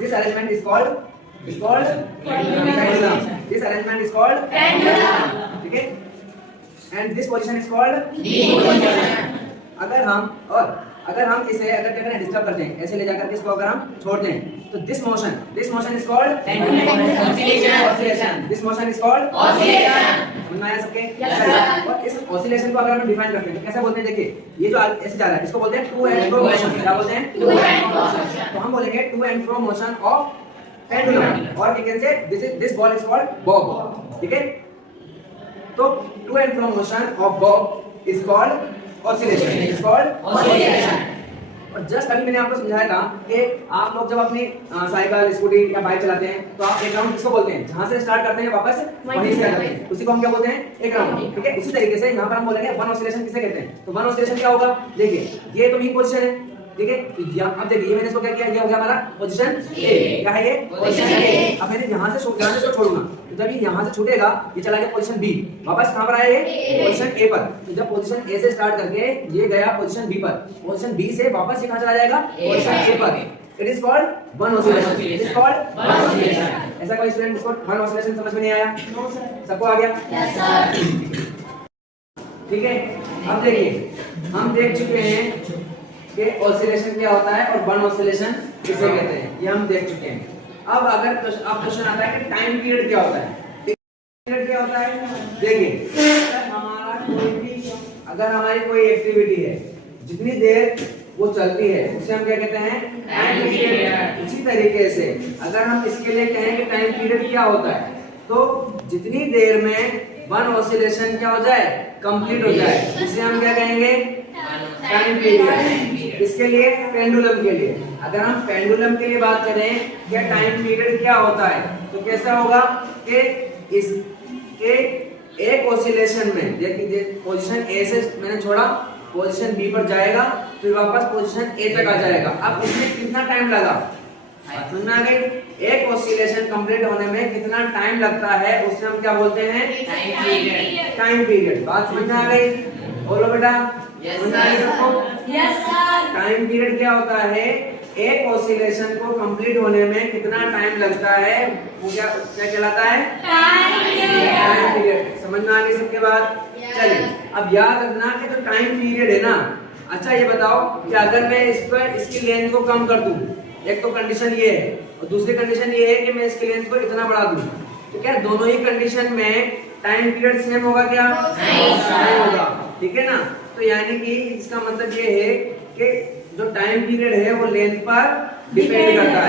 This arrangement is called pendulum. This arrangement is called pendulum. ठीक है? And this position is called deposition. अगर हम इसे अगर क्या करें डिस्टर्ब करते हैं, ऐसे ले जाकर के इसको अगर हम छोड़ते हैं, तो this motion is called oscillation. This motion is called oscillation. समझ में आया सबके? और इस ऑसिलेशन को अगर हम डिफाइन करते हैं तो कैसे बोलते हैं? देखिए, ये जो ऐसे जा रहा है इसको बोलते हैं टू एंड फ्रो मोशन. क्या बोलते हैं? To and fro motion. तो हम बोलेंगे to and fro motion of pendulum, और we can say this ball is called bob. ठीक है? तो to and fro motion of bob is called oscillation. Is called oscillation. और जस्ट अभी मैंने आपको समझाया था कि आप लोग जब अपनी साइकिल, स्कूटी या बाइक चलाते हैं तो आप एक राउंड किसको बोलते हैं? जहां से स्टार्ट करते हैं वापस वहीं से आते हैं, उसी को हम क्या बोलते हैं? एक राउंड. ठीक है? उसी तरीके से यहां पर हम बोलेंगे वन ऑसिलेशन किसे कहते हैं? तो वन ऑसिलेशन क्या होगा? देखिए, ये तो मेन पोजीशन है. ठीक है? अब देखिए, ये मैंने इसको क्या किया? ये हो गया हमारा पोजीशन ए. क्या है ये? Position A. अब मैंने यहां से इसको छोड़ूंगा, तो जब ये यहां से छूटेगा ये चला गया पोजीशन बी. वापस कहां पर आया ये? पोजीशन ए पर. तो जब पोजीशन ए से स्टार्ट करके ये गया पोजीशन बी पर, पोजीशन बी से वापस ये कहां चला जाएगा? पोजीशन ए पर. It is called one oscillation. It is called one oscillation. ऐसा कोई स्टूडेंट इसको वन ऑसिलेशन समझ में नहीं आया? No sir. सबको आ गया? Yes sir. ठीक है? अब देखिए, हम देख चुके हैं कि ऑसिलेशन क्या होता है और वन ऑसिलेशन किसे कहते हैं, ये हम देख चुके हैं. अब अगर अब क्वेश्चन आता है कि टाइम पीरियड क्या होता है? पीरियड क्या होता है? देखिए, अगर हमारी कोई एक्टिविटी है, जितनी देर वो चलती है उसे हम क्या कहते हैं? Time period. इसी तरीके से अगर हम इसके लिए कहें कि टाइम पीरियड क्या होता है, तो जितनी देर में वन ऑसिलेशन क्या हो जाए? कंप्लीट हो जाए, इसे हम क्या कहेंगे? Time period. इसके लिए पेंडुलम के लिए, अगर हम पेंडुलम के लिए बात करें कि टाइम पीरियड क्या होता है, तो कैसा होगा कि इसके एक ऑसिलेशन में देखिए, पोजीशन ए से मैंने छोड़ा, पोजीशन बी पर जाएगा, फिर वापस पोजीशन ए तक आ जाएगा. अब इसमें कितना टाइम लगा? सुनना आ गई? एक ऑसिलेशन कंप्लीट होने में कितना टाइम लगता है उसे हम क्या बोलते हैं? Time period. Time period. बात समझ में आ गई? बोलो बेटा. टाइम पीरियड क्या होता है? एक ऑसिलेशन को कंप्लीट होने में कितना टाइम लगता है वो क्या कहलाता है? Time period. समझ में आ गई सबके बात? चलिए, अब याद रखना कि जो टाइम पीरियड है ना, अच्छा ये बताओ कि अगर मैं इसकी लेंथ को कम कर दूं, एक तो कंडीशन ये है और दूसरी कंडीशन ये है कि मैं इसकी लेंथ को इतना बढ़ा दूं, तो क्या दोनों ही कंडीशन में टाइम पीरियड सेम होगा क्या? नहीं होगा. ठीक है ना? तो यानी कि इसका मतलब ये है कि जो टाइम पीरियड है वो लेंथ पर डिपेंड करता है.